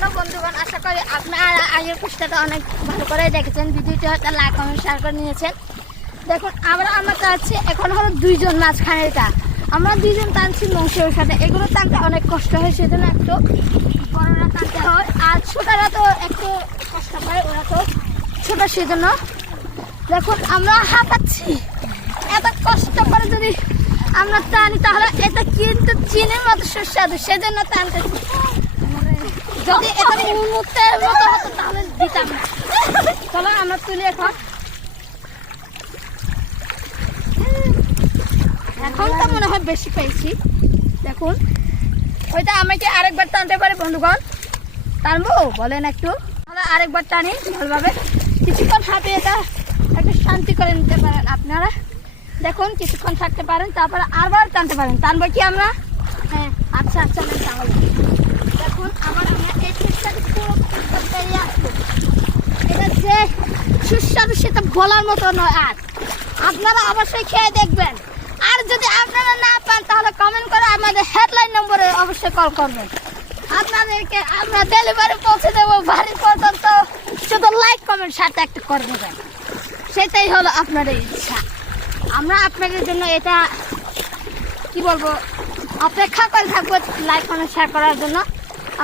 Hello বন্ধুগণ, আশা করি আপনারা আগের পৃষ্ঠাটা অনেক ভালো করে দেখেছেন। ভিডিওটি হয়তো লাইক কমেন্ট শেয়ার করে নিয়েছেন। দেখুন আমরা টানছি, এখন হলো দুইজন মাঝখানে এটা আমরা দুইজন টানছি মংসের সাথে। এগুলো টানতে অনেক কষ্ট হয়, সেজন্য একটু বড়রা টানতে হয়, আর ছোটরা তো একটু কষ্ট পায়, ওরা তো ছোট, সেজন্য দেখুন আমরা হাঁপাচ্ছি। এত কষ্ট করে যদি আমরা টানি তাহলে এটা কিন্তু চিনির মতো সুস্বাদু, সেজন্য টানতেছি। যদি এটা মুহূর্তের মতো হতো তাহলে দিতাম না। চলো আমরা তুলি এখন তো মনে হয় বেশি পেয়েছি। দেখুন ওইটা আমাকে আরেকবার টানতে পারে বন্ধুগণ, টানবো বলেন একটু, তাহলে আরেকবার টানি ভালোভাবে। কিছুক্ষণ হাতে এটা একটু শান্তি করে নিতে পারেন আপনারা। দেখুন কিছুক্ষণ থাকতে পারেন, তারপরে আবার টানতে পারেন। টানবো কি আমরা? হ্যাঁ, আচ্ছা আচ্ছা তাহলে দেখুন আবার আমরা এই চেষ্টাটা পুরো বেরিয়ে আসবো। এটা যে সুস্বাদু সেটা বলার মতো নয়। আর আপনারা অবশ্যই খেয়ে দেখবেন। আর যদি আপনারা না পান তাহলে কমেন্ট করে আমাদের হেডলাইন নম্বরে অবশ্যই কল করবেন। আপনাদেরকে আমরা ডেলিভারি পৌঁছে দেবো বাড়ি পর্যন্ত। শুধু লাইক কমেন্ট সাথে একটা করে দেবেন, সেটাই হলো আপনাদের ইচ্ছা। আমরা আপনাদের জন্য এটা কি বলবো, অপেক্ষা করে থাকবো লাইক কমেন্ট শেয়ার করার জন্য।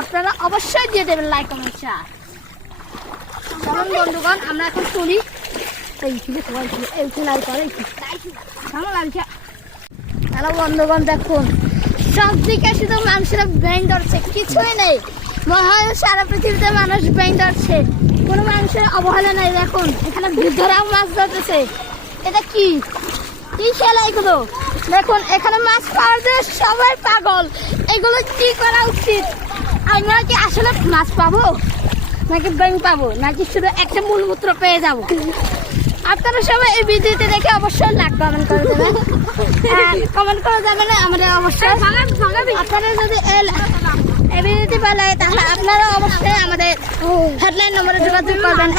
আপনারা অবশ্যই দিয়ে দেবেন লাইক কমেন্ট শেয়ার। চলুন বন্ধুগণ আমরা এখন তুলি। হ্যালো বন্ধুগণ, দেখুন সব দিকে শুধু মানুষেরা ব্যাং ধরছে, কিছুই নেই। মহান সারা পৃথিবীতে মানুষ ব্যাং ধরছে, কোনো মানুষের অবহেলা নেই। দেখুন এখানে বৃদ্ধরাও মাছ ধরতেছে। এটা কি কি খেলা এগুলো? দেখুন এখানে মাছ পাওয়ার জন্য সবাই পাগল। এগুলো কি করা উচিত? আমরা কি আসলে মাছ পাবো, নাকি ব্যাং পাবো, নাকি শুধু একটা মূলমূত্র পেয়ে যাবো? আপনারা সবাই এই ভিডিওতে দেখে অবশ্যই লাইক কমেন্ট করে দেবেন। কমেন্ট করে যাবেন আমাদের অবশ্যই। আপনারা যদি এই ভিডিওটি ভালো লাগে তাহলে আপনারা অবশ্যই আমাদের হেডলাইন নম্বরে যোগাযোগ করবেন,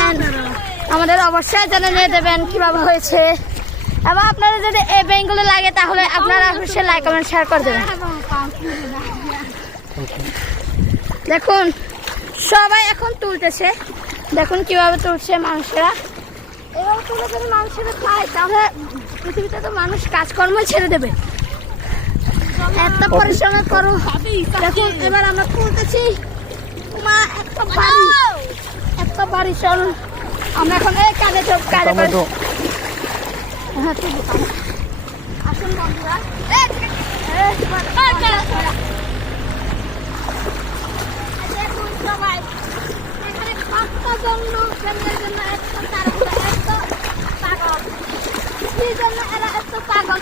আমাদের অবশ্যই জানিয়ে দেবেন কিভাবে হয়েছে। এবং আপনারা যদি এই ব্যাংকগুলো লাগে তাহলে আপনারা অবশ্যই লাইক কমেন্ট শেয়ার করে দেবেন। দেখুন সবাই এখন তুলতেছে, দেখুন কিভাবে তুলছে মানুষেরা। এবার তুলে যদি মানুষেরা পায় তাহলে পৃথিবীতে তো মানুষ কাজকর্মই ছেড়ে দেবে। এত পরিশ্রম করো। দেখুন এবার আমরা তুলতেছি। মা এত বাড়ি চল আমরা এখন এই কাজে কাজে আসুন বন্ধুরা। দেখুন সবাই এখানে কতজন লোক জন্য এত পাগল, কি জন্য এরা এত পাগল।